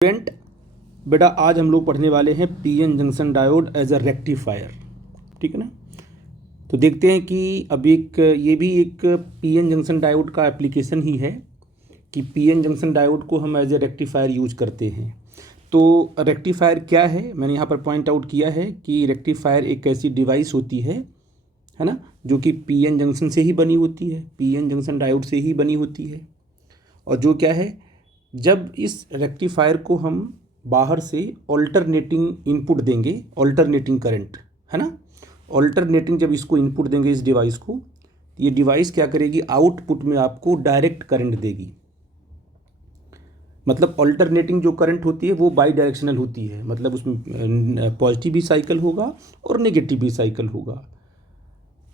Student, बेटा आज हम लोग पढ़ने वाले हैं PN junction diode as a rectifier. ठीक है ना। तो देखते हैं कि अब ये भी एक पीएन जंक्शन डायोड का एप्लीकेशन ही है कि पीएन जंक्शन डायोड को हम एज ए रेक्टिफायर यूज करते हैं। तो रेक्टिफायर क्या है, मैंने यहाँ पर पॉइंट आउट किया है कि रेक्टिफायर एक ऐसी डिवाइस होती है ना, जो कि पीएन जंक्शन से ही बनी होती है, पीएन जंक्शन डायोड से ही बनी होती है। और जो क्या है, जब इस रेक्टिफायर को हम बाहर से ऑल्टरनेटिंग इनपुट देंगे, ऑल्टरनेटिंग करंट है ना, ऑल्टरनेटिंग जब इसको इनपुट देंगे इस डिवाइस को, तो ये डिवाइस क्या करेगी, आउटपुट में आपको डायरेक्ट करंट देगी। मतलब ऑल्टरनेटिंग जो करंट होती है वो बाई डायरेक्शनल होती है, मतलब उसमें पॉजिटिव भी साइकिल होगा और नेगेटिव भी साइकिल होगा।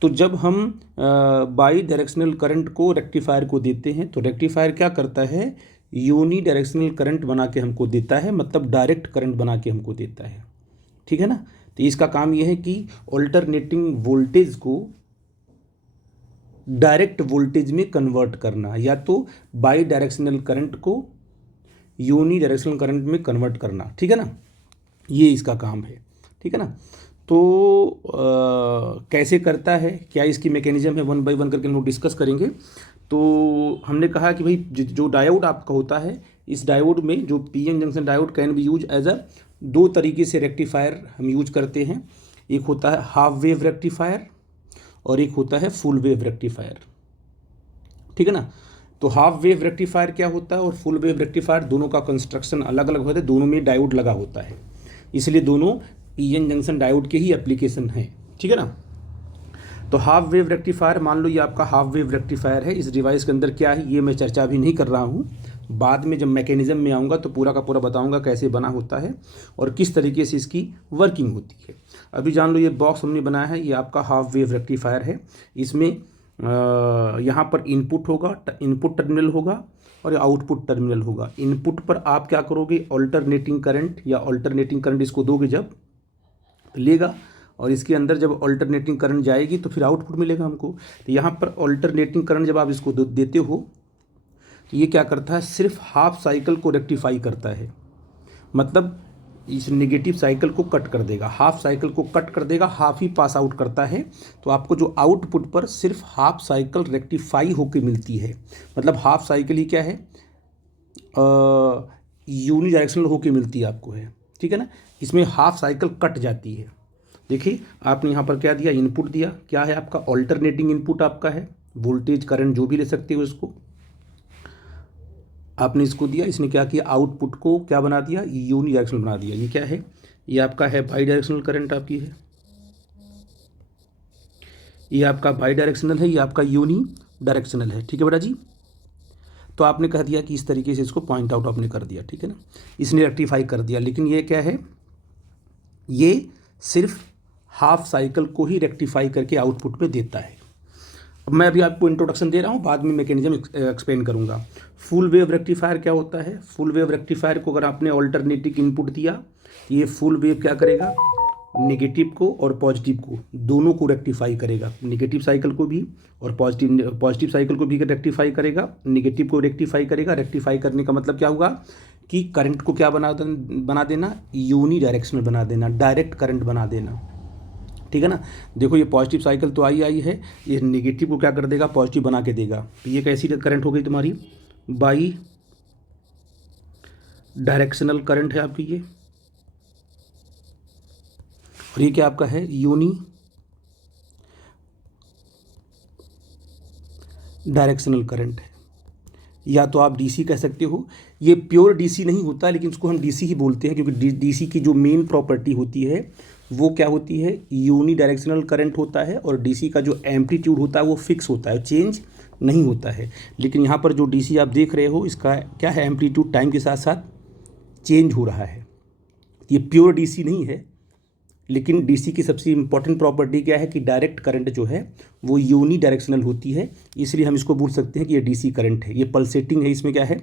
तो जब हम बाई डायरेक्शनल करंट को रेक्टिफायर को देते हैं तो रेक्टिफायर क्या करता है, यूनी डायरेक्शनल करंट बना के हमको देता है, मतलब डायरेक्ट करंट बना के हमको देता है। ठीक है ना। तो इसका काम यह है कि ऑल्टरनेटिंग वोल्टेज को डायरेक्ट वोल्टेज में कन्वर्ट करना, या तो बाई डायरेक्शनल करंट को यूनी डायरेक्शनल करंट में कन्वर्ट करना। ठीक है ना, ये इसका काम है। ठीक है ना। तो कैसे करता है, क्या इसकी मैकेनिज्म है, वन बाय वन करके हम लोग डिस्कस करेंगे। तो हमने कहा कि भाई जो डायोड आपका होता है, इस डायोड में जो PN junction diode can be use as a, दो तरीके से रेक्टिफायर हम यूज करते हैं। एक होता है हाफ वेव रेक्टिफायर और एक होता है फुल वेव रेक्टिफायर। ठीक है ना। तो हाफ वेव रेक्टिफायर क्या होता है और फुल वेव रेक्टिफायर, दोनों का कंस्ट्रक्शन अलग अलग होता है, दोनों में डायोड लगा होता है, इसलिए दोनों पीएन जंक्शन डायोड के ही एप्लीकेशन है। ठीक है ना। तो हाफ वेव रेक्टिफायर, मान लो ये आपका हाफ वेव रेक्टिफायर है। इस डिवाइस के अंदर क्या है ये मैं चर्चा भी नहीं कर रहा हूँ, बाद में जब मैकेनिज्म में आऊँगा तो पूरा का पूरा बताऊँगा कैसे बना होता है और किस तरीके से इसकी वर्किंग होती है। अभी जान लो ये बॉक्स हमने बनाया है, ये आपका हाफ वेव रेक्टिफायर है। इसमें यहाँ पर इनपुट होगा, इनपुट टर्मिनल होगा और आउटपुट टर्मिनल होगा। इनपुट पर आप क्या करोगे, ऑल्टरनेटिंग करंट या ऑल्टरनेटिंग करंट इसको दोगे, जब लेगा और इसके अंदर जब ऑल्टरनेटिंग करंट जाएगी तो फिर आउटपुट मिलेगा हमको। तो यहाँ पर ऑल्टरनेटिंग करंट जब आप इसको देते हो तो ये क्या करता है, सिर्फ हाफ साइकिल को रेक्टिफाई करता है, मतलब इस नेगेटिव साइकिल को कट कर देगा, हाफ साइकिल को कट कर देगा, हाफ ही पास आउट करता है। तो आपको जो आउटपुट पर सिर्फ हाफ साइकिल रेक्टिफाई होकर मिलती है, मतलब हाफ साइकिल ही क्या है, यूनी डायरेक्शनल होकर मिलती है आपको है। ठीक है ना। इसमें हाफ साइकिल कट जाती है। देखिए आपने यहाँ पर क्या दिया, इनपुट दिया, क्या है आपका ऑल्टरनेटिंग इनपुट आपका है, वोल्टेज करंट जो भी ले सकते हो इसको, आपने इसको दिया, इसने क्या किया, आउटपुट को क्या बना दिया, यूनी डायरेक्शनल बना दिया। ये क्या है, ये आपका है बाई डायरेक्शनल करंट आपकी है, ये आपका बाई डायरेक्शनल है, ये आपका यूनी डायरेक्शनल है। ठीक है बेटा जी। तो आपने कह दिया कि इस तरीके से इसको पॉइंट आउट आपने कर दिया। ठीक है ना, इसने रेक्टिफाई कर दिया। लेकिन ये क्या है, ये सिर्फ हाफ साइकिल को ही रेक्टिफाई करके आउटपुट में देता है। अब मैं अभी आपको इंट्रोडक्शन दे रहा हूँ, बाद में मैकेनिज्म एक्सप्लेन करूँगा। फुल वेव रेक्टिफायर क्या होता है, फुल वेव रेक्टिफायर को अगर आपने ऑल्टरनेटिव इनपुट दिया तो ये फुल वेव क्या करेगा, नेगेटिव को और पॉजिटिव को दोनों को रेक्टिफाई करेगा, नेगेटिव साइकिल को भी और पॉजिटिव साइकिल को भी रेक्टिफाई करेगा, नेगेटिव को रेक्टिफाई करेगा। रेक्टिफाई करने का मतलब क्या होगा कि करंट को क्या बना देना, यूनी डायरेक्शनल बना देना, डायरेक्ट करंट बना देना। ठीक है ना। देखो ये पॉजिटिव साइकिल तो आई है, ये नेगेटिव को क्या कर देगा, पॉजिटिव बना के देगा। तो ये कैसी करंट हो गई तुम्हारी, बाई डायरेक्शनल करंट है आपकी ये, और ये क्या आपका है, यूनी डायरेक्शनल करंट है, या तो आप डीसी कह सकते हो। ये प्योर डीसी नहीं होता, लेकिन इसको हम डीसी ही बोलते हैं, क्योंकि डीसी की जो मेन प्रॉपर्टी होती है वो क्या होती है, यूनी डायरेक्शनल करंट होता है, और डीसी का जो एम्पलीट्यूड होता है वो फिक्स होता है, चेंज नहीं होता है। लेकिन यहाँ पर जो डीसी आप देख रहे हो, इसका क्या है, एम्पलीट्यूड टाइम के साथ साथ चेंज हो रहा है। ये प्योर डीसी नहीं है, लेकिन डीसी की सबसे इंपॉर्टेंट प्रॉपर्टी क्या है कि डायरेक्ट करंट जो है वो यूनी डायरेक्शनल होती है, इसलिए हम इसको बोल सकते हैं कि ये डीसी करंट है। ये पल्सेटिंग है, इसमें क्या है,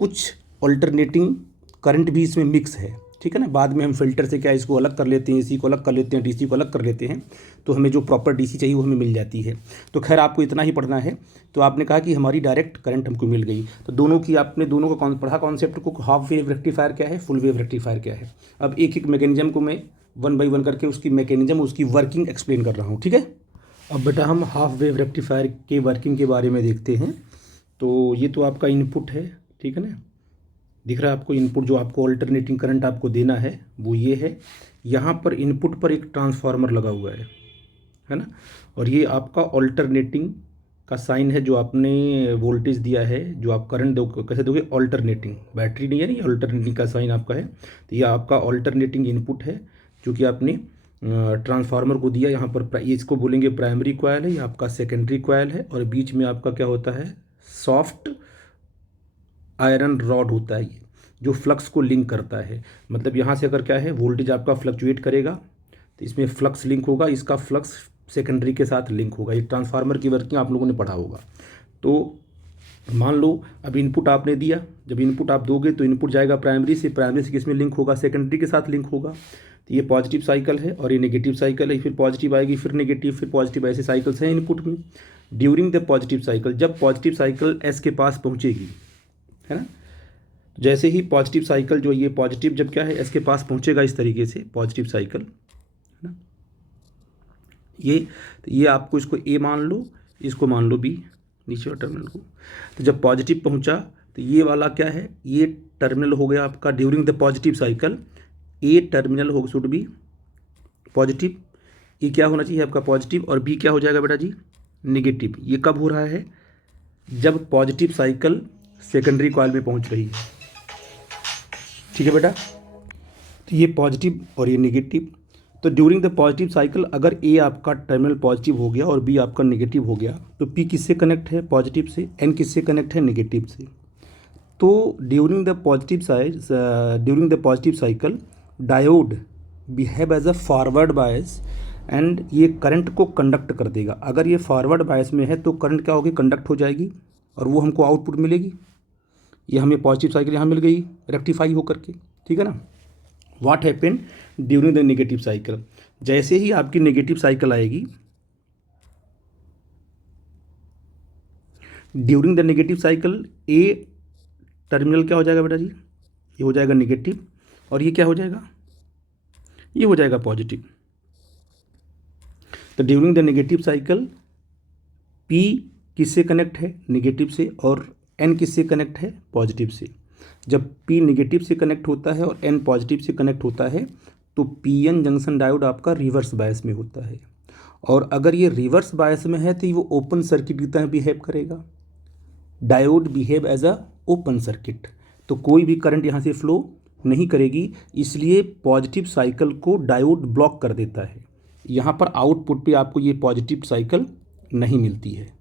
कुछ ऑल्टरनेटिंग करंट भी इसमें मिक्स है, ठीक है ना। बाद में हम फिल्टर से क्या इसको अलग कर लेते हैं, इसी को अलग कर लेते हैं, डीसी को अलग कर लेते हैं, तो हमें जो प्रॉपर डीसी चाहिए वो हमें मिल जाती है। तो खैर आपको इतना ही पढ़ना है। तो आपने कहा कि हमारी डायरेक्ट करंट हमको मिल गई, तो दोनों की आपने दोनों का पढ़ा कॉन्सेप्ट को, हाफ वेव रेक्टिफायर क्या है, फुल वेव रेक्टिफायर क्या है। अब एक एक मैकेनिज्म को मैं 1 बाई 1 करके उसकी मैकेनिज्म, उसकी वर्किंग एक्सप्लेन कर रहा हूँ, ठीक है। अब बेटा हम हाफ वेव रेक्टिफायर के वर्किंग के बारे में देखते हैं। तो ये तो आपका इनपुट है, ठीक है ना, दिख रहा है आपको इनपुट, जो आपको अल्टरनेटिंग करंट आपको देना है वो ये है। यहाँ पर इनपुट पर एक ट्रांसफार्मर लगा हुआ है ना, और ये आपका अल्टरनेटिंग का साइन है, जो आपने वोल्टेज दिया है, जो आप करंट दो कैसे दोगे, अल्टरनेटिंग, बैटरी नहीं है, नहीं अल्टरनेटिंग का साइन आपका है। तो ये आपका अल्टरनेटिंग इनपुट है जो कि आपने ट्रांसफार्मर को दिया। यहाँ पर इसको बोलेंगे प्राइमरी कॉयल है, ये आपका सेकेंडरी कॉयल है, और बीच में आपका क्या होता है, सॉफ्ट आयरन रॉड होता है ये, जो फ्लक्स को लिंक करता है। मतलब यहाँ से अगर क्या है, वोल्टेज आपका फ्लक्चुएट करेगा तो इसमें फ्लक्स लिंक होगा, इसका फ्लक्स सेकेंडरी के साथ लिंक होगा। ये ट्रांसफार्मर की वर्किंग आप लोगों ने पढ़ा होगा। तो मान लो अब इनपुट आपने दिया, जब इनपुट आप दोगे तो इनपुट जाएगा प्राइमरी से, प्राइमरी से किस में लिंक होगा, सेकेंडरी के साथ लिंक होगा। तो ये पॉजिटिव साइकिल है और ये नेगेटिव साइकिल है, फिर पॉजिटिव आएगी, फिर नेगेटिव, फिर पॉजिटिव, ऐसे साइकिल्स हैं इनपुट में। ड्यूरिंग द पॉजिटिव साइकिल, जब पॉजिटिव साइकिल एस के पास पहुँचेगी, है ना, जैसे ही पॉजिटिव साइकिल जो ये पॉजिटिव जब क्या है एस के पास पहुंचेगा, इस तरीके से पॉजिटिव साइकिल, है ना, ये आपको इसको ए मान लो, इसको मान लो बी, नीचे वाला टर्मिनल को। तो जब पॉजिटिव पहुंचा तो ये वाला क्या है, ये टर्मिनल हो गया आपका during the positive cycle, A terminal हो शुड बी पॉजिटिव, ये क्या होना चाहिए आपका पॉजिटिव, और बी क्या हो जाएगा बेटा जी, निगेटिव। ये कब हो रहा है, जब पॉजिटिव साइकिल सेकेंडरी कॉइल में पहुंच रही है, ठीक है बेटा। तो ये पॉजिटिव और ये नेगेटिव। तो ड्यूरिंग द पॉजिटिव साइकिल अगर ए आपका टर्मिनल पॉजिटिव हो गया और बी आपका नेगेटिव हो गया, तो पी किससे कनेक्ट है, पॉजिटिव से, एन किससे कनेक्ट है, नेगेटिव से। तो during the positive cycle diode behave as a forward bias, and ये करंट को कंडक्ट कर देगा। अगर ये फॉरवर्ड बायस में है तो करंट क्या होगी, कंडक्ट हो जाएगी, और वो हमको आउटपुट मिलेगी। ये हमें पॉजिटिव साइकिल यहाँ मिल गई रेक्टिफाई होकर के, ठीक है ना। What happened during the negative cycle, जैसे ही आपकी नेगेटिव साइकिल आएगी, during the negative cycle A terminal क्या हो जाएगा बेटा जी, ये हो जाएगा नेगेटिव, और ये क्या हो जाएगा, ये हो जाएगा पॉजिटिव। तो during the negative cycle P किससे कनेक्ट है, नेगेटिव से, और एन किससे कनेक्ट है, पॉजिटिव से। जब पी नेगेटिव से कनेक्ट होता है और एन पॉजिटिव से कनेक्ट होता है तो पीएन जंक्शन डायोड आपका रिवर्स बायस में होता है। और अगर ये रिवर्स बायस में है तो वो ओपन सर्किट की तरह बिहेव करेगा, diode behave as a open circuit, तो कोई भी करंट यहाँ से फ्लो नहीं करेगी, इसलिए पॉजिटिव साइकिल को डायोड ब्लॉक कर देता है। यहाँ पर आउटपुट पे आपको ये पॉजिटिव साइकिल नहीं मिलती है,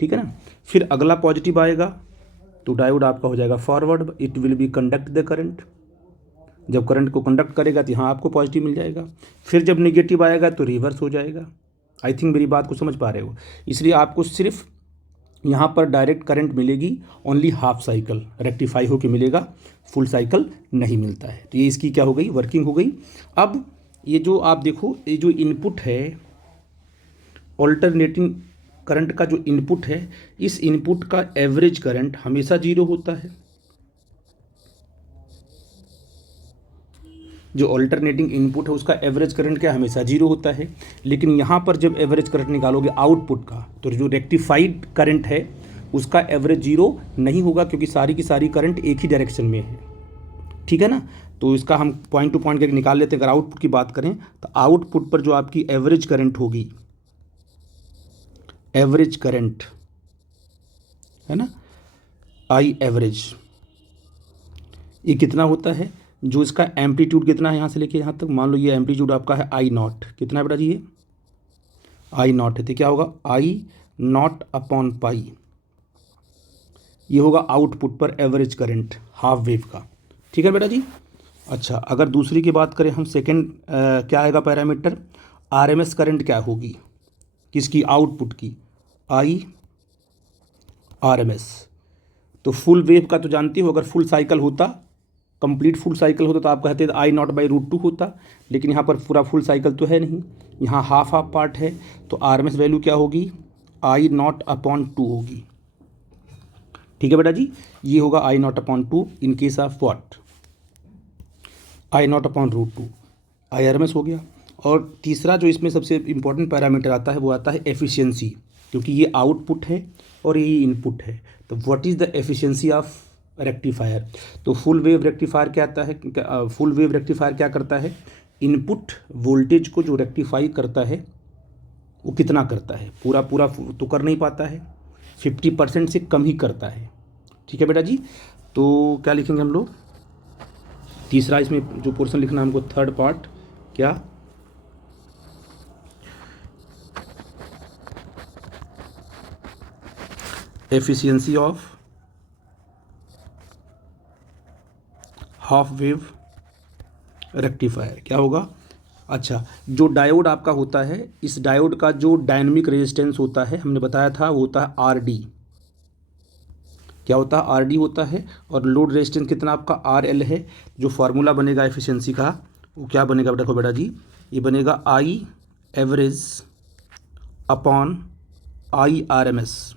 ठीक है ना। फिर अगला पॉजिटिव आएगा तो डायोड आपका हो जाएगा forward, it will be conduct the current, जब करंट को कंडक्ट करेगा तो यहाँ आपको पॉजिटिव मिल जाएगा। फिर जब नेगेटिव आएगा तो रिवर्स हो जाएगा। आई थिंक मेरी बात को समझ पा रहे हो। इसलिए आपको सिर्फ यहाँ पर डायरेक्ट करंट मिलेगी ओनली हाफ साइकिल रेक्टिफाई होकर मिलेगा, फुल साइकिल नहीं मिलता है। तो ये इसकी क्या हो गई, वर्किंग हो गई। अब ये जो आप देखो, ये जो इनपुट है ऑल्टरनेटिंग करंट का जो इनपुट है, इस इनपुट का एवरेज करंट हमेशा जीरो होता है। जो ऑल्टरनेटिंग इनपुट है उसका एवरेज करंट क्या हमेशा जीरो होता है। लेकिन यहाँ पर जब एवरेज करंट निकालोगे आउटपुट का, तो जो रेक्टिफाइड करंट है उसका एवरेज जीरो नहीं होगा, क्योंकि सारी की सारी करंट एक ही डायरेक्शन में है, ठीक है ना। तो इसका हम पॉइंट टू पॉइंट करके निकाल लेते हैं। अगर आउटपुट की बात करें तो आउटपुट पर जो आपकी एवरेज करंट होगी, एवरेज करंट है ना, आई एवरेज, ये कितना होता है, जो इसका एम्पलीट्यूड कितना है यहाँ से लेके यहाँ तक, मान लो ये एम्पलीट्यूड आपका है आई नॉट, कितना है बेटा जी, ये आई नॉट है, तो क्या होगा आई नॉट अपॉन पाई, ये होगा आउटपुट पर एवरेज करंट हाफ वेव का, ठीक है बेटा जी। अच्छा, अगर दूसरी की बात करें हम, सेकेंड क्या आएगा पैरामीटर, आरएमएस करंट क्या होगी, किसकी, आउटपुट की, आई आरएमएस। तो फुल वेव का तो जानती हो, अगर फुल साइकिल होता कंप्लीट फुल साइकिल होता तो आप कहते आई नॉट बाई रूट टू होता, लेकिन यहाँ पर पूरा फुल साइकिल तो है नहीं, यहाँ हाफ हाफ पार्ट है, तो RMS वैल्यू क्या होगी, आई नॉट अपॉन टू होगी। ठीक है बेटा जी, ये होगा I not upon two in case of what, I not upon root two, IRMS हो गया। और तीसरा जो इसमें सबसे इंपॉर्टेंट पैरामीटर आता है वो आता है एफिशिएंसी, क्योंकि ये आउटपुट है और ये इनपुट है। तो what is the efficiency of rectifier, तो फुल वेव रेक्टिफायर क्या आता है, फुल वेव रेक्टिफायर क्या करता है, इनपुट वोल्टेज को जो रेक्टिफाई करता है वो कितना करता है, पूरा पूरा तो कर नहीं पाता है, 50% से कम ही करता है। ठीक है बेटा जी, तो क्या लिखेंगे हम लोग, तीसरा इसमें जो पोर्शन लिखना है हमको, थर्ड पार्ट क्या, efficiency of half wave rectifier क्या होगा। अच्छा, जो डायोड आपका होता है, इस डायोड का जो डायनेमिक रेजिस्टेंस होता है, हमने बताया था वो होता है RD, क्या होता है, RD होता है, और लोड रेजिस्टेंस कितना आपका RL है। जो फार्मूला बनेगा एफिशिएंसी का वो क्या बनेगा, देखो बेटा जी, ये बनेगा I average upon IRMS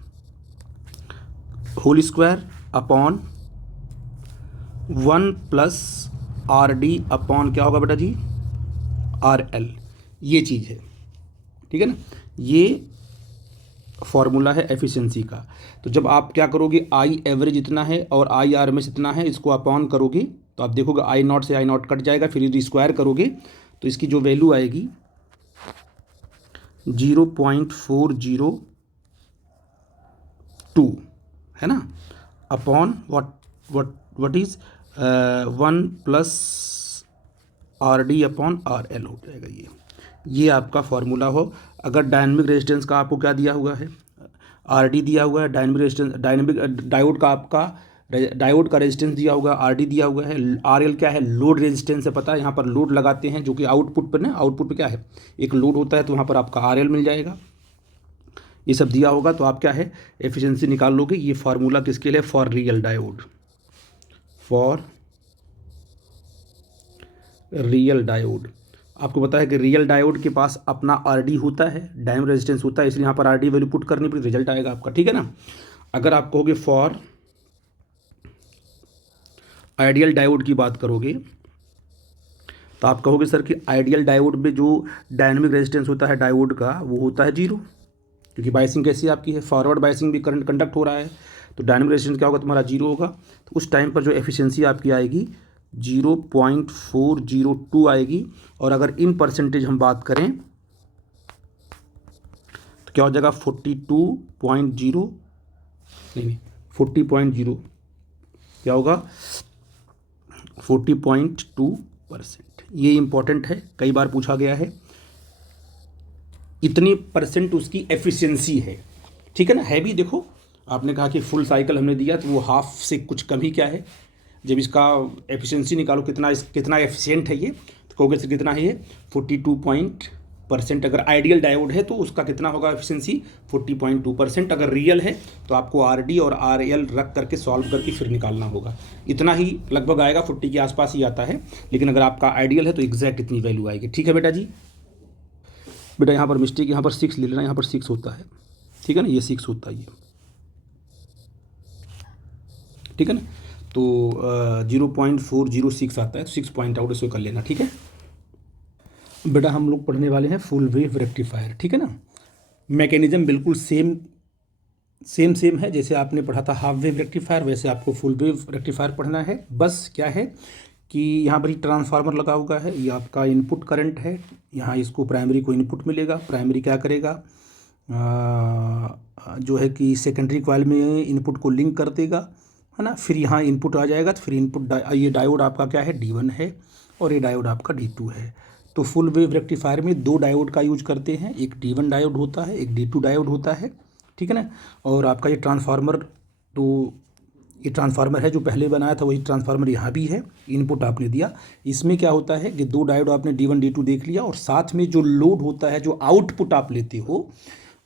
whole square upon 1 plus RD upon क्या होगा बेटा जी, RL, ये चीज़ है। ठीक है ना, ये फॉर्मूला है एफिशिएंसी का। तो जब आप क्या करोगे, आई एवरेज इतना है और IRMS इतना है, इसको अपॉन करोगे तो आप देखोगे आई नॉट से आई नॉट कट जाएगा, फिर यदि स्क्वायर करोगे तो इसकी जो वैल्यू आएगी 0.402 है ना, upon what is 1 plus RD upon RL हो जाएगा। ये आपका फार्मूला हो। अगर डायनेमिक रेजिस्टेंस का आपको क्या दिया हुआ है, RD दिया हुआ है, डायनेमिक रेजिस्टेंस, डायनेमिक डायोड का आपका डायोड का रेजिस्टेंस दिया हुआ है, RD दिया हुआ है, RL क्या है, लोड रेजिस्टेंस है, पता है, यहाँ पर लोड लगाते हैं जो कि आउटपुट पर ना, आउटपुट पर क्या है, एक लोड होता है, तो वहाँ पर आपका RL मिल जाएगा, ये सब दिया होगा, तो आप क्या है एफिशिएंसी निकाल लोगे। ये फार्मूला किसके लिए, for real diode, for real diode. आपको पता है कि रियल डायोड के पास अपना RD होता है, डायनेमिक रेजिस्टेंस होता है, इसलिए यहाँ पर RD वैल्यू पुट करनी पड़ी, रिजल्ट आएगा आपका। ठीक है ना, अगर आप कहोगे फॉर आइडियल डायोड की बात करोगे तो आप कहोगे सर कि आइडियल डायोड में जो डायनेमिक रेजिस्टेंस होता है डायोड का वो होता है 0, क्योंकि बायसिंग कैसी आपकी है, फॉरवर्ड बायसिंग भी करंट कंडक्ट हो रहा है, तो डायनेमिक रेजिस्टेंस क्या होगा तुम्हारा 0 होगा। तो उस टाइम पर जो एफिशिएंसी आपकी आएगी 0.402 आएगी। और अगर इन परसेंटेज हम बात करें तो क्या हो जाएगा 42.0 नहीं 40.0 क्या होगा 40.2%। ये इंपॉर्टेंट है, कई बार पूछा गया है, इतनी परसेंट उसकी एफिशिएंसी है। ठीक है ना, है भी, देखो आपने कहा कि फुल साइकिल हमने दिया तो वो हाफ से कुछ कम ही क्या है, जब इसका एफिशिएंसी निकालो कितना एफिशिएंट है ये, तो कहोगे से कितना है ये 42%। अगर आइडियल डायोड है तो उसका कितना होगा एफिशिएंसी 40.2%। अगर रियल है तो आपको RD और RL रख करके सॉल्व करके फिर निकालना होगा, इतना ही लगभग आएगा, 40 के आसपास ही आता है। लेकिन अगर आपका आइडियल है तो एग्जैक्ट इतनी वैल्यू आएगी। ठीक है बेटा जी, बेटा यहाँ पर मिस्टेक, यहाँ पर 6 ले लेना, यहाँ पर 6 होता है, ठीक है ना, ये 6 होता है ये, ठीक है ना, तो 0.406 आता है, तो 6 पॉइंट आउट इसको कर लेना। ठीक है बेटा, हम लोग पढ़ने वाले हैं फुल वेव रेक्टिफायर। ठीक है ना, मैकेनिज्म बिल्कुल सेम है, जैसे आपने पढ़ा था हाफ वेव रेक्टिफायर, वैसे आपको फुल वेव रेक्टिफायर पढ़ना है। बस क्या है कि यहाँ पर ही ट्रांसफार्मर लगा हुआ है, ये आपका इनपुट करंट है, यहाँ इसको प्राइमरी को इनपुट मिलेगा, प्राइमरी क्या करेगा जो है कि सेकेंडरी कॉइल में इनपुट को लिंक कर देगा, है ना, फिर यहाँ इनपुट आ जाएगा, तो फिर इनपुट ये डायोड आपका क्या है D1 है और ये डायोड आपका D2 है। तो फुल वेव रेक्टिफायर में 2 डायोड का यूज करते हैं, एक D1 डायोड होता है, एक D2 डायोड होता है। ठीक है ना, और आपका ये ट्रांसफार्मर, तो ये ट्रांसफार्मर है जो पहले बनाया था, वही ट्रांसफार्मर यहाँ भी है, इनपुट आपने दिया। इसमें क्या होता है कि 2 डायोड आपने D1 D2 देख लिया, और साथ में जो लोड होता है, जो आउटपुट आप लेते हो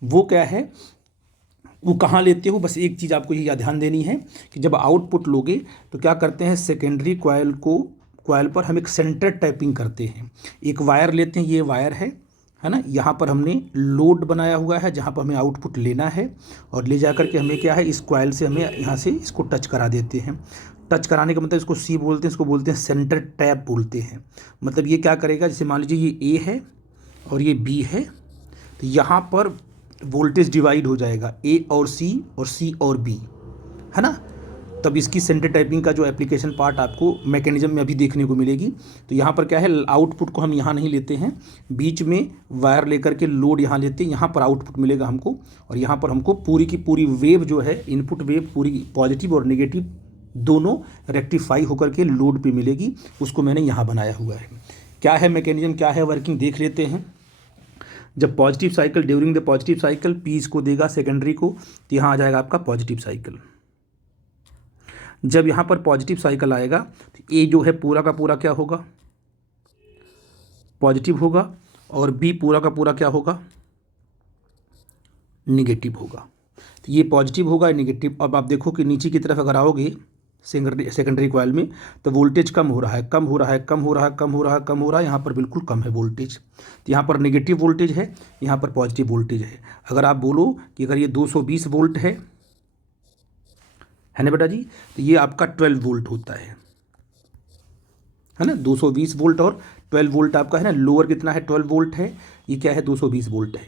वो क्या है, वो कहाँ लेते हो, बस एक चीज़ आपको ये ध्यान देनी है कि जब आउटपुट लोगे तो क्या करते हैं, सेकेंडरी कॉइल पर हम एक सेंटर टैपिंग करते हैं, एक वायर लेते हैं, ये वायर है ना, यहाँ पर हमने लोड बनाया हुआ है जहाँ पर हमें आउटपुट लेना है, और ले जा करके हमें क्या है, इस कॉइल से हमें यहाँ से इसको टच करा देते हैं। टच कराने का मतलब इसको सी बोलते हैं, इसको बोलते हैं सेंटर टैप बोलते हैं। मतलब ये क्या करेगा, जैसे मान लीजिए ये ए है और ये बी है, तो यहाँ पर वोल्टेज डिवाइड हो जाएगा, ए और सी और बी, है ना। तब इसकी सेंटर टाइपिंग का जो एप्लीकेशन पार्ट आपको मैकेनिज्म में अभी देखने को मिलेगी। तो यहाँ पर क्या है, आउटपुट को हम यहाँ नहीं लेते हैं, बीच में वायर लेकर के लोड यहाँ लेते हैं, यहाँ पर आउटपुट मिलेगा हमको, और यहाँ पर हमको पूरी की पूरी वेव जो है, इनपुट वेव पूरी पॉजिटिव और नेगेटिव दोनों रेक्टिफाई होकर के लोड पे मिलेगी। उसको मैंने यहाँ बनाया हुआ है। क्या है मैकेनिज्म, क्या है वर्किंग, देख लेते हैं। जब positive cycle, during the positive cycle P इसको देगा सेकेंडरी को, तो यहाँ आ जाएगा आपका पॉजिटिव साइकिल। जब यहाँ पर पॉजिटिव साइकिल आएगा तो ए जो है पूरा का पूरा क्या होगा, पॉजिटिव होगा, और बी पूरा का पूरा क्या होगा, निगेटिव होगा। तो ये पॉजिटिव होगा, निगेटिव। अब आप देखो कि नीचे की तरफ अगर आओगे सेकेंडरी कॉइल में, तो वोल्टेज कम हो रहा है, कम हो रहा है, कम हो रहा है, कम हो रहा है, कम हो रहा है, यहाँ पर बिल्कुल कम है वोल्टेज। तो यहाँ पर नेगेटिव वोल्टेज है, यहाँ पर पॉजिटिव वोल्टेज है। अगर आप बोलो कि अगर ये 220 वोल्ट है ना बेटा जी, तो ये आपका 12 वोल्ट होता है ना। 220 वोल्ट और 12 वोल्ट आपका है ना। लोअर कितना है, 12 वोल्ट है, ये क्या है, 220 वोल्ट है।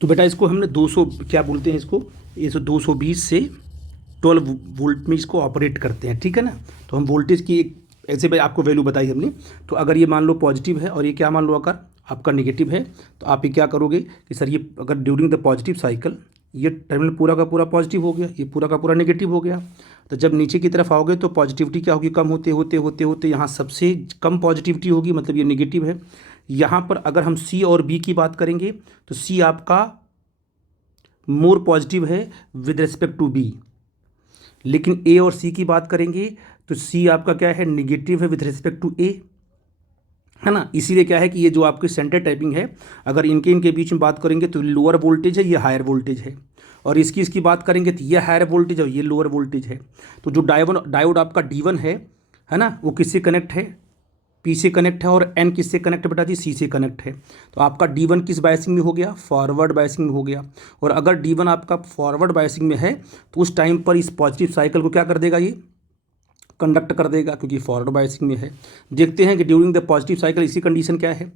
तो बेटा इसको हमने 200 क्या बोलते हैं इसको, ये 220 से 12 वोल्ट में इसको ऑपरेट करते हैं, ठीक है ना। तो हम वोल्टेज की एक ऐसे भाई आपको वैल्यू बताई हमने। तो अगर ये मान लो पॉजिटिव है और ये क्या मान लो अगर आपका निगेटिव है, तो आप ये क्या करोगे कि सर ये अगर ड्यूरिंग द पॉजिटिव साइकिल ये टर्मिनल पूरा का पूरा पॉजिटिव हो गया, ये पूरा का पूरा नेगेटिव हो गया, तो जब नीचे की तरफ आओगे तो पॉजिटिविटी क्या होगी, कम होते होते होते होते यहाँ सबसे कम पॉजिटिविटी होगी, मतलब ये नेगेटिव है। यहाँ पर अगर हम सी और बी की बात करेंगे तो सी आपका मोर पॉजिटिव है विद रिस्पेक्ट टू बी, लेकिन ए और सी की बात करेंगे तो सी आपका क्या है, निगेटिव है विद रिस्पेक्ट टू ए, है ना। इसीलिए क्या है कि ये जो आपकी सेंटर टाइपिंग है, अगर इनके बीच में बात करेंगे तो लोअर वोल्टेज है, ये हायर वोल्टेज है, और इसकी बात करेंगे तो ये हायर वोल्टेज और ये लोअर वोल्टेज है। तो जो डायोड आपका D1 है ना, वो किससे कनेक्ट है, P से कनेक्ट है, और N किससे कनेक्ट है बेटा जी, C से कनेक्ट है। तो आपका D1 किस बायसिंग में हो गया, फॉरवर्ड बायसिंग में हो गया। और अगर D1 आपका फॉरवर्ड बायसिंग में है तो उस टाइम पर इस पॉजिटिव साइकिल को क्या कर देगा, ये कंडक्ट कर देगा, क्योंकि फॉरवर्ड बायसिंग में है। देखते हैं कि ड्यूरिंग द पॉजिटिव साइकिल इसकी कंडीशन क्या है।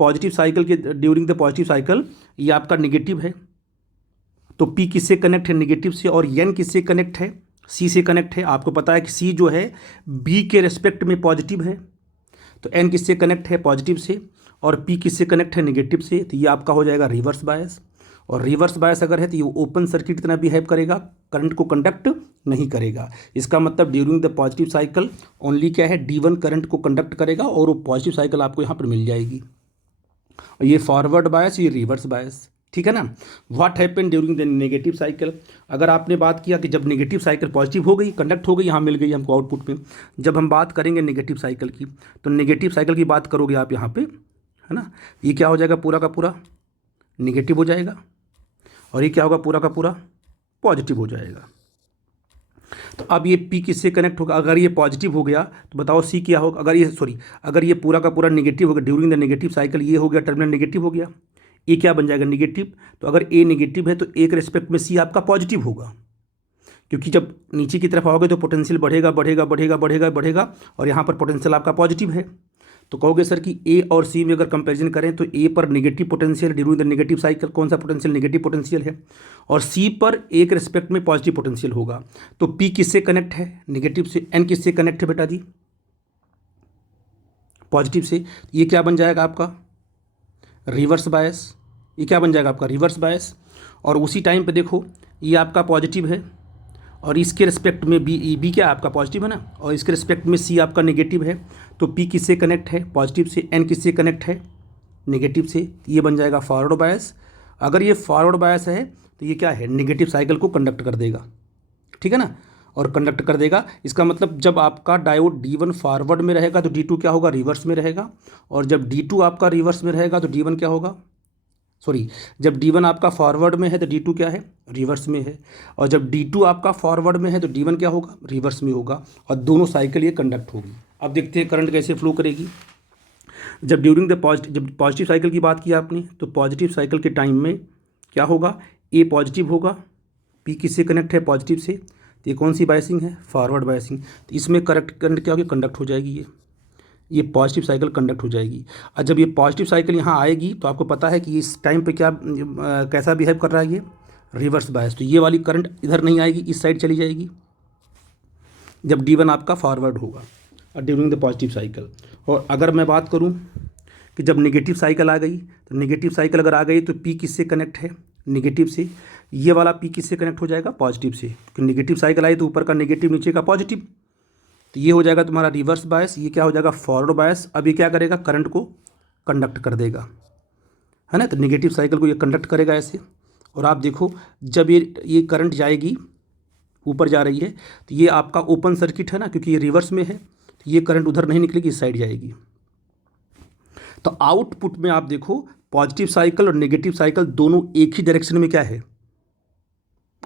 पॉजिटिव साइकिल के ड्यूरिंग द पॉजिटिव साइकिल ये आपका निगेटिव है, तो पी किससे कनेक्ट है, निगेटिव से, और एन किससे कनेक्ट है, सी से कनेक्ट है। आपको पता है कि सी जो है बी के रेस्पेक्ट में पॉजिटिव है, तो एन किससे कनेक्ट है, पॉजिटिव से, और पी किससे कनेक्ट है, नेगेटिव से। तो ये आपका हो जाएगा रिवर्स बायस, और रिवर्स बायस अगर है तो ये ओपन सर्किट इतना बिहेव करेगा, करंट को कंडक्ट नहीं करेगा। इसका मतलब during the positive cycle only क्या है, D1 करंट को कंडक्ट करेगा, और वो पॉजिटिव साइकिल आपको यहाँ पर मिल जाएगी। और ये फॉरवर्ड बायस, ये रिवर्स बायस, ठीक है ना। What happen during the negative cycle, अगर आपने बात किया कि जब नेगेटिव साइकिल पॉजिटिव हो गई, कंडक्ट हो गई, यहाँ मिल गई हमको आउटपुट में। जब हम बात करेंगे नेगेटिव साइकिल की, तो नेगेटिव साइकिल की बात करोगे आप यहाँ पे, है ना, ये क्या हो जाएगा, पूरा का पूरा नेगेटिव हो जाएगा, और ये क्या होगा, पूरा का पूरा पॉजिटिव हो जाएगा। तो अब ये P किससे कनेक्ट होगा, अगर ये पॉजिटिव हो गया तो बताओ C क्या होगा, अगर ये पूरा का पूरा नेगेटिव हो गया ड्यूरिंग द नेगेटिव साइकिल, ये हो गया टर्मिनल नेगेटिव हो गया, ए क्या बन जाएगा, नेगेटिव। तो अगर ए नेगेटिव है तो ए के रिस्पेक्ट में सी आपका पॉजिटिव होगा, क्योंकि जब नीचे की तरफ आओगे तो पोटेंशियल बढ़ेगा बढ़ेगा बढ़ेगा बढ़ेगा बढ़ेगा, और यहाँ पर पोटेंशियल आपका पॉजिटिव है। तो कहोगे सर कि ए और सी में अगर कंपैरिजन करें तो ए पर negative potential during the negative cycle, कौन सा पोटेंशियल, नेगेटिव पोटेंशियल है, और सी पर ए के रिस्पेक्ट में पॉजिटिव पोटेंशियल होगा। तो पी किससे कनेक्ट है, नेगेटिव से, एन किससे कनेक्ट है बेटा जी, पॉजिटिव से। ये क्या बन जाएगा आपका, रिवर्स बायस, ये क्या बन जाएगा आपका, रिवर्स बायस। और उसी टाइम पे देखो ये आपका पॉजिटिव है, और इसके रिस्पेक्ट में बी क्या आपका पॉजिटिव है ना, और इसके रिस्पेक्ट में सी आपका नेगेटिव है। तो पी किससे कनेक्ट है, पॉजिटिव से, एन किससे कनेक्ट है, नेगेटिव से। ये बन जाएगा फॉरवर्ड बायस। अगर ये फॉरवर्ड बायस है तो ये क्या है, नेगेटिव साइकिल को कंडक्ट कर देगा, ठीक है ना, और कंडक्ट कर देगा। इसका मतलब जब आपका डायोड D1 फॉरवर्ड में रहेगा तो D2 क्या होगा, रिवर्स में रहेगा, और जब D2 आपका रिवर्स में रहेगा तो D1 क्या होगा, सॉरी, जब D1 आपका फॉरवर्ड में है तो D2 क्या है, रिवर्स में है, और जब D2 आपका फॉरवर्ड में है तो D1 क्या होगा, रिवर्स में होगा, और दोनों साइकिल ये कंडक्ट होगी। अब देखते हैं करंट कैसे फ्लो करेगी। जब ड्यूरिंग द जब पॉजिटिव साइकिल की बात की आपने, तो पॉजिटिव साइकिल के टाइम में क्या होगा, ए पॉजिटिव होगा, पी किससे कनेक्ट है, पॉजिटिव से, तो ये कौन सी बायसिंग है, फॉरवर्ड बायसिंग, तो इसमें करंट क्या होगी, कंडक्ट हो जाएगी, ये पॉजिटिव साइकिल कंडक्ट हो जाएगी। और जब ये पॉजिटिव साइकिल यहाँ आएगी तो आपको पता है कि इस टाइम पे क्या कैसा बिहेव कर रहा है, ये रिवर्स बायस, तो ये वाली करंट इधर नहीं आएगी, इस साइड चली जाएगी जब D1 आपका फॉरवर्ड होगा और ड्यूरिंग द पॉजिटिव साइकिल। और अगर मैं बात करूँ कि जब नेगेटिव साइकिल आ गई, तो नेगेटिव साइकिल अगर आ गई तो P किससे कनेक्ट है, नेगेटिव से, ये वाला P किससे कनेक्ट हो जाएगा, पॉजिटिव से, क्योंकि नेगेटिव साइकिल आई तो ऊपर का नेगेटिव नीचे का पॉजिटिव, तो ये हो जाएगा तुम्हारा रिवर्स बायस, ये क्या हो जाएगा, फॉरवर्ड बायस। अब ये क्या करेगा, करंट को कंडक्ट कर देगा, है ना, तो नेगेटिव साइकिल को ये कंडक्ट करेगा ऐसे। और आप देखो जब ये करंट जाएगी, ऊपर जा रही है, तो ये आपका ओपन सर्किट है ना, क्योंकि ये रिवर्स में है, तो ये करंट उधर नहीं निकलेगी, इस साइड जाएगी। तो आउटपुट में आप देखो पॉजिटिव साइकिल और नेगेटिव साइकिल दोनों एक ही डायरेक्शन में क्या है,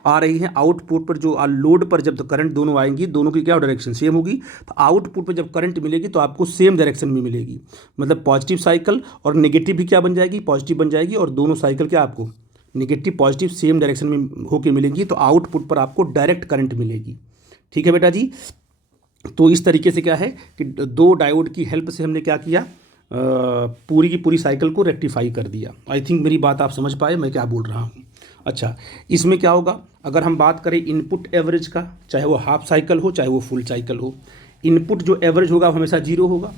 आ रही हैं। आउटपुट पर जो लोड पर जब करंट दोनों आएंगी, दोनों की क्या डायरेक्शन सेम होगी, तो आउटपुट पर जब करंट मिलेगी तो आपको सेम डायरेक्शन में मिलेगी, मतलब पॉजिटिव साइकिल और नेगेटिव भी क्या बन जाएगी, पॉजिटिव बन जाएगी, और दोनों साइकिल क्या आपको नेगेटिव पॉजिटिव सेम डायरेक्शन में होके मिलेंगी, तो आउटपुट पर आपको डायरेक्ट करंट मिलेगी। ठीक है बेटा जी। तो इस तरीके से क्या है कि दो डायोड की हेल्प से हमने क्या किया, पूरी की पूरी साइकिल को रेक्टिफाई कर दिया। आई थिंक मेरी बात आप समझ पाए मैं क्या बोल रहा हूँ। अच्छा, इसमें क्या होगा, अगर हम बात करें इनपुट एवरेज का, चाहे वो हाफ साइकिल हो चाहे वो फुल साइकिल हो, इनपुट जो एवरेज होगा वो हमेशा जीरो होगा,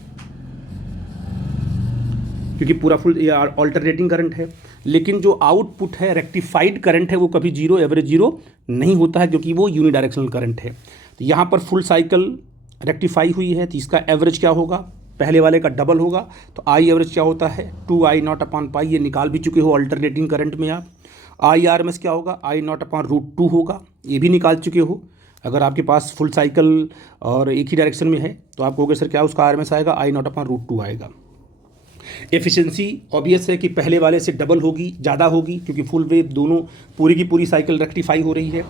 क्योंकि पूरा फुल या ऑल्टरनेटिंग करंट है। लेकिन जो आउटपुट है, रेक्टिफाइड करंट है, वो कभी जीरो, एवरेज जीरो नहीं होता है, क्योंकि वो यूनिडायरेक्शनल करंट है। तो यहाँ पर फुल साइकिल रेक्टिफाई हुई है, तो इसका एवरेज क्या होगा, पहले वाले का डबल होगा। तो आई एवरेज क्या होता है, 2I0/π, ये निकाल भी चुके हो अल्टरनेटिंग करंट में आप। IRMS क्या होगा, I0/√2 होगा, ये भी निकाल चुके हो। अगर आपके पास फुल साइकिल और एक ही डायरेक्शन में है तो आप कहोगे सर क्या उसका RMS आएगा, I0/√2 आएगा। एफिशिएंसी ऑब्वियस है कि पहले वाले से डबल होगी, ज़्यादा होगी, क्योंकि फुल वेव दोनों पूरी की पूरी साइकिल रेक्टिफाई हो रही है।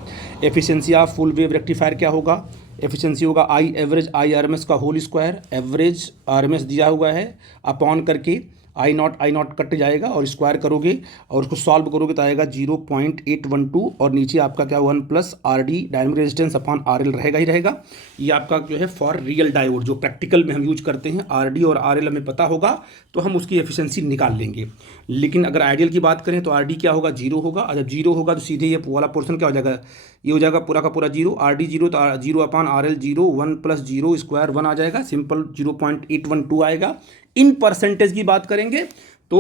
Efficiency of full wave rectifier क्या होगा, एफिशिएंसी होगा I एवरेज IRMS का होल स्क्वायर, एवरेज RMS दिया हुआ है, अपॉन करके I0 कट जाएगा और स्क्वायर करोगे और उसको सॉल्व करोगे तो आएगा 0.812, और नीचे आपका क्या 1 + RD dynamic resistance upon RL रहेगा ही रहेगा। ये आपका जो है फॉर रियल डायोड, जो प्रैक्टिकल में हम यूज करते हैं, RD और RL हमें पता होगा तो हम उसकी एफिशिएंसी निकाल लेंगे। लेकिन अगर आइडियल की बात करें तो RD क्या होगा, जीरो होगा, और जब जीरो होगा तो सीधे ये वाला पोर्शन क्या हो जाएगा, ये हो जाएगा पूरा का पूरा जीरो, RD जीरो, तो 0/RL जीरो, 1 + 0 स्क्वायर 1 आ जाएगा, सिंपल 0.812 आएगा। इन परसेंटेज की बात करेंगे तो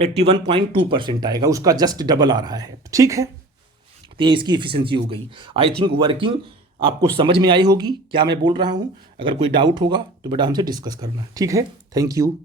81.2% आएगा, उसका जस्ट डबल आ रहा है। ठीक है, तो ये इसकी एफिशिएंसी हो गई। आई थिंक वर्किंग आपको समझ में आई होगी क्या मैं बोल रहा हूँ। अगर कोई डाउट होगा तो बेटा हमसे डिस्कस करना। ठीक है, थैंक यू।